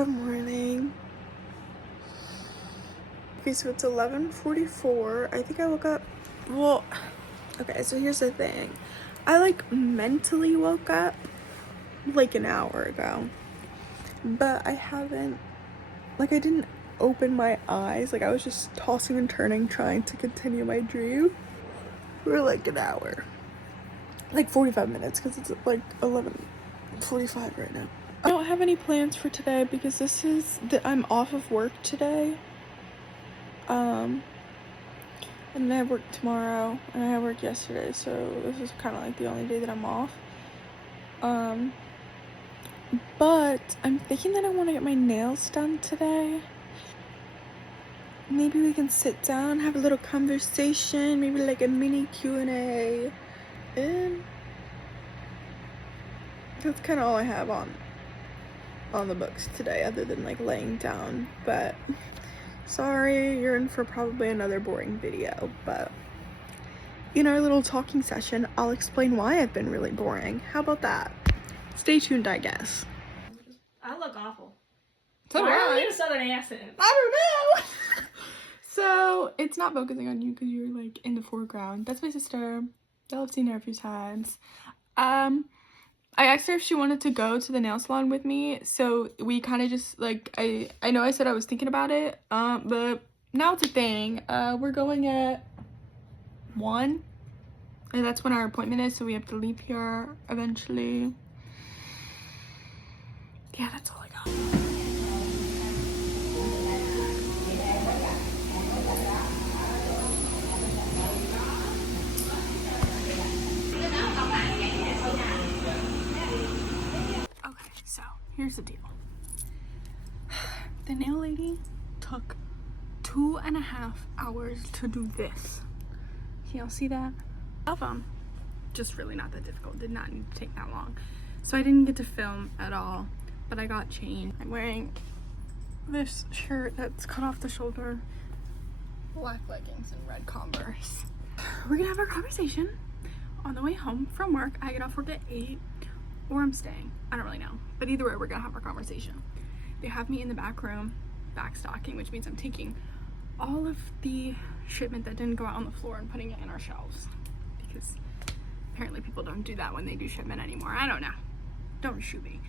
Good morning. Okay, so it's 11:44. I think I woke up, well, okay, so here's the thing. I like mentally woke up like an hour ago, but I haven't, like I didn't open my eyes. Like I was just tossing and turning trying to continue my dream for like an hour. Like 45 minutes because it's like 11:45 right now. I don't have any plans for today because I'm off of work today. And then I work tomorrow, and I worked yesterday, so this is kind of like the only day that I'm off. But I'm thinking that I want to get my nails done today. Maybe we can sit down, have a little conversation, maybe like a mini Q&A. And that's kind of all I have on the books today, other than like laying down. But sorry, you're in for probably another boring video, but in our little talking session, I'll explain why I've been really boring. How about that? Stay tuned, I guess. I look awful. So Why are we in a southern accent? I don't know. So it's not focusing on you because you're like in the foreground. That's my sister. Y'all have seen her a few times. I asked her if she wanted to go to the nail salon with me, so we kind of just like, I know I said I was thinking about it, but now it's a thing. We're going at 1, and that's when our appointment is, so we have to leave here eventually. Yeah, that's all I got. Okay, so here's the deal. The nail lady took 2.5 hours to do this. Can y'all see that? Just really not that difficult. Did not need to take that long. So I didn't get to film at all, but I got changed. I'm wearing this shirt that's cut off the shoulder, black leggings, and red Converse. We're gonna have our conversation on the way home from work. I get off work at 8, or I'm staying. I don't really know. But either way, we're gonna have our conversation. They have me in the back room, backstocking, which means I'm taking all of the shipment that didn't go out on the floor and putting it in our shelves. Because apparently people don't do that when they do shipment anymore. I don't know. Don't shoot me.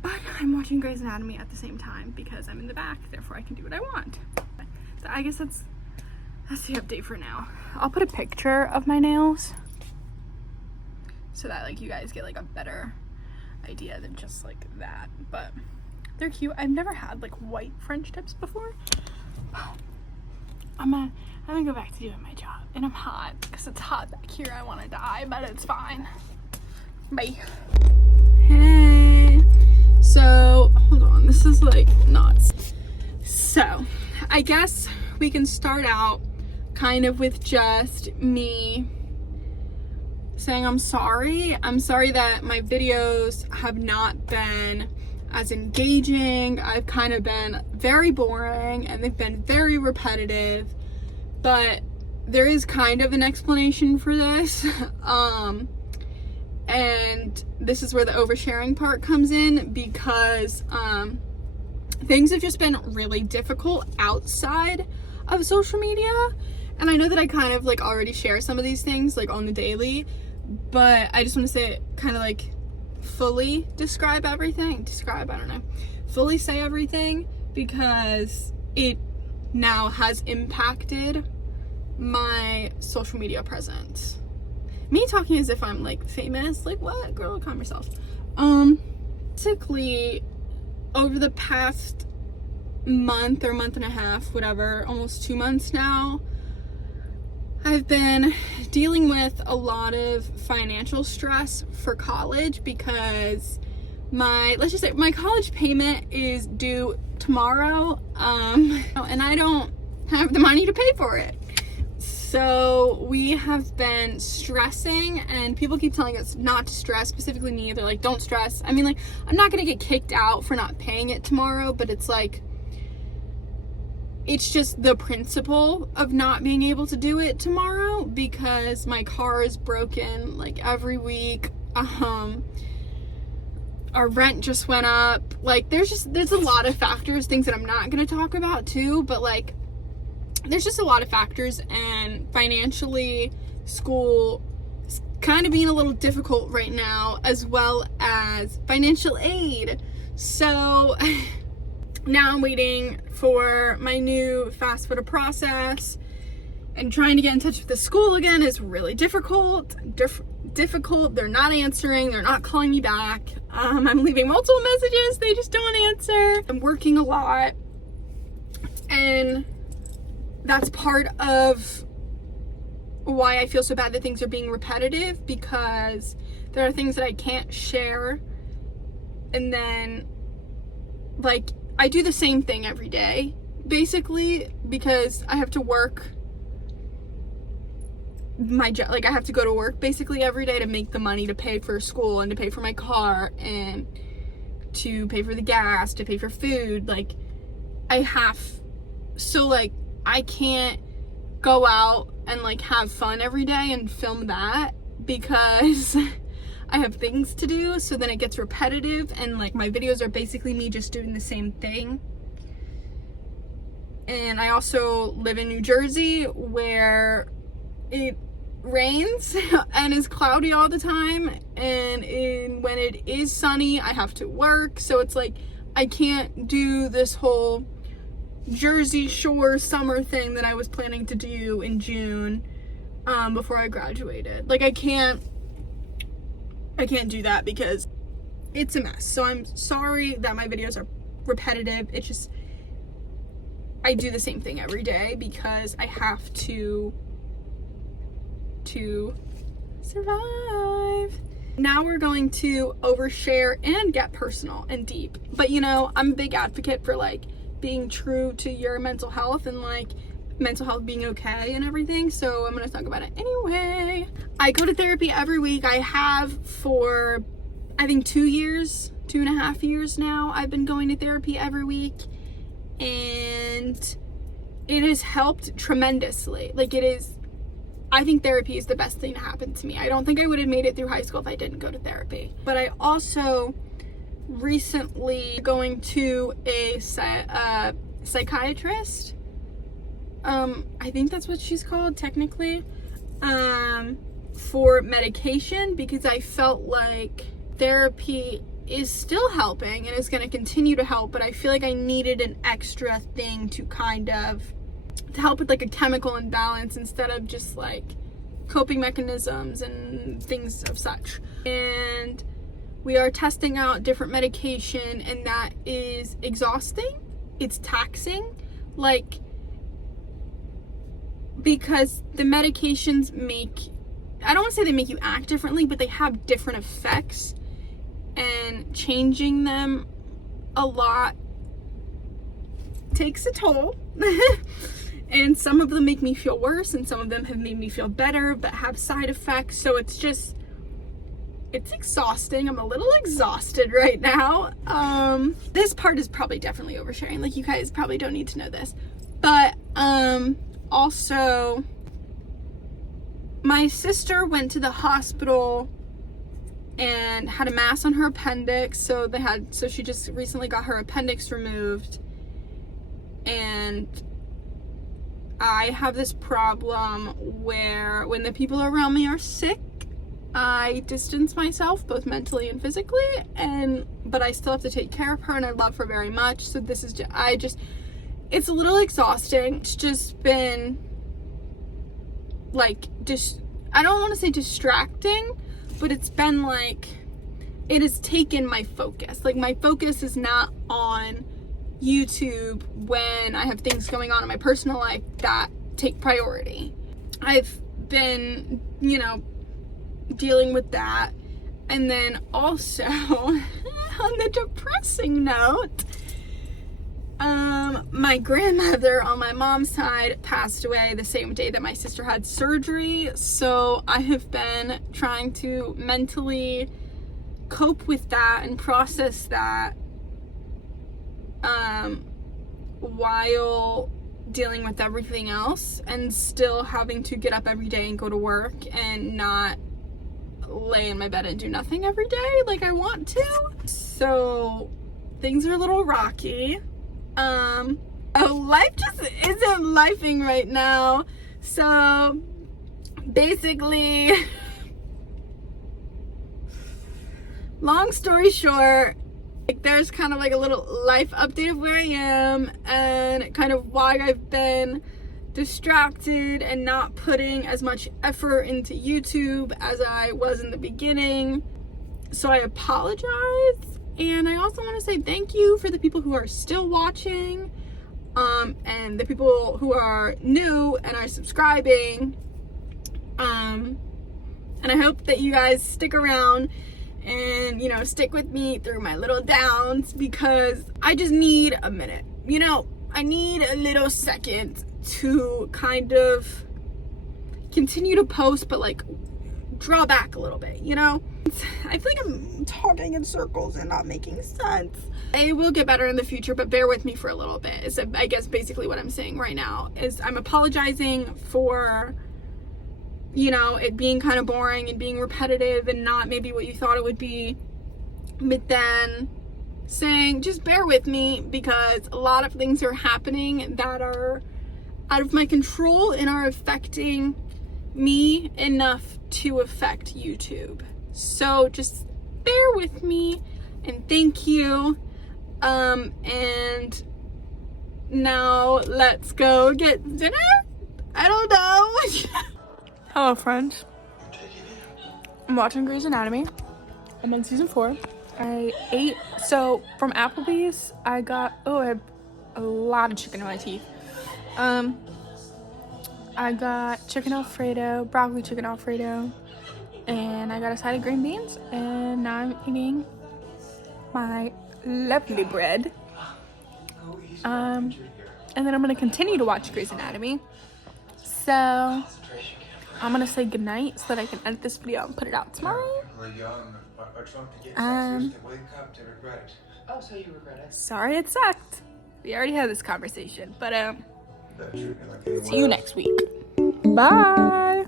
But I'm watching Grey's Anatomy at the same time because I'm in the back, therefore I can do what I want. I guess that's the update for now. I'll put a picture of my nails so that like you guys get like a better idea than just like that. But they're cute. I've never had like white French tips before. I'm gonna go back to doing my job, and I'm hot because it's hot back here. I want to die, but it's fine. Bye. Hey. So hold on, this is like nuts. So I guess we can start out kind of with just me saying I'm sorry. I'm sorry that my videos have not been as engaging. I've kind of been very boring and they've been very repetitive, but there is kind of an explanation for this. And this is where the oversharing part comes in, because things have just been really difficult outside of social media. And I know that I kind of like already share some of these things like on the daily, but I just want to say kind of like fully describe everything. Fully say everything, because it now has impacted my social media presence. Me talking as if I'm like famous, like what? Girl, calm yourself. Basically, over the past month or month and a half, whatever, almost 2 months now, I've been dealing with a lot of financial stress for college because let's just say my college payment is due tomorrow, and I don't have the money to pay for it. So we have been stressing, and people keep telling us not to stress, specifically me. They're like, don't stress. I mean, like, I'm not gonna get kicked out for not paying it tomorrow, but it's like, it's just the principle of not being able to do it tomorrow because my car is broken like every week. our rent just went up. Like, there's a lot of factors, things that I'm not going to talk about too, but like, there's just a lot of factors, and financially, school is kind of being a little difficult right now, as well as financial aid. So now I'm waiting for my new FAFSA to process, and trying to get in touch with the school again is really difficult. They're not answering, they're not calling me back. I'm leaving multiple messages, they just don't answer. I'm working a lot, and that's part of why I feel so bad that things are being repetitive, because there are things that I can't share, and then like I do the same thing every day basically, because I have to work my job. Like, I have to go to work basically every day to make the money to pay for school and to pay for my car and to pay for the gas, to pay for food. Like, so like I can't go out and like have fun every day and film that, because I have things to do. So then it gets repetitive, and like my videos are basically me just doing the same thing. And I also live in New Jersey, where it rains and is cloudy all the time, and when it is sunny I have to work. So it's like I can't do this whole Jersey Shore summer thing that I was planning to do in June before I graduated. Like, I can't do that because it's a mess. So I'm sorry that my videos are repetitive. It's just I do the same thing every day because I have to survive. Now we're going to overshare and get personal and deep. But you know, I'm a big advocate for like being true to your mental health and like mental health being okay and everything. So I'm going to talk about it anyway. I go to therapy every week. I have for I think 2.5 years now. I've been going to therapy every week, and it has helped tremendously. Like, I think therapy is the best thing to happen to me. I don't think I would have made it through high school if I didn't go to therapy. But I also recently going to a psychiatrist. I think that's what she's called technically, for medication, because I felt like therapy is still helping and is going to continue to help, but I feel like I needed an extra thing to kind of to help with like a chemical imbalance instead of just like coping mechanisms and things of such. And we are testing out different medication, and that is exhausting. It's taxing, like, because the medications I don't want to say they make you act differently, but they have different effects, and changing them a lot takes a toll. And some of them make me feel worse, and some of them have made me feel better, but have side effects. So it's exhausting. I'm a little exhausted right now. This part is probably definitely oversharing. Like, you guys probably don't need to know this. But also, my sister went to the hospital and had a mass on her appendix. So she just recently got her appendix removed. And I have this problem where when the people around me are sick, I distance myself both mentally and physically, but I still have to take care of her, and I love her very much. So this is it's a little exhausting. It's just been like I don't want to say distracting, but it's been like it has taken my focus. Like, my focus is not on YouTube when I have things going on in my personal life that take priority. I've been, dealing with that. And then also, on the depressing note, my grandmother on my mom's side passed away the same day that my sister had surgery. So I have been trying to mentally cope with that and process that while dealing with everything else, and still having to get up every day and go to work and not lay in my bed and do nothing every day like I want to. So things are a little rocky. Life just isn't lifing right now. So basically, long story short, like, there's kind of like a little life update of where I am and kind of why I've been distracted and not putting as much effort into YouTube as I was in the beginning. So I apologize, and I also want to say thank you for the people who are still watching, and the people who are new and are subscribing, and I hope that you guys stick around and, you know, stick with me through my little downs, because I just need a minute, you know, I need a little second to kind of continue to post, but like draw back a little bit, you know. I feel like I'm talking in circles and not making sense. It will get better in the future, but bear with me for a little bit. Is I guess basically what I'm saying right now is I'm apologizing for, you know, it being kind of boring and being repetitive and not maybe what you thought it would be, but then saying just bear with me, because a lot of things are happening that are out of my control and are affecting me enough to affect YouTube. So just bear with me and thank you. And now let's go get dinner? I don't know. Hello friends. I'm watching Grey's Anatomy. I'm on season 4. I ate, so from Applebee's, I got, I had a lot of chicken in my teeth. I got chicken Alfredo, broccoli chicken Alfredo, and I got a side of green beans, and now I'm eating my lovely bread. And then I'm gonna continue to watch Grey's Anatomy. So I'm gonna say goodnight so that I can edit this video and put it out tomorrow. So you regret it? Sorry it sucked. We already had this conversation, but see you next week. Bye.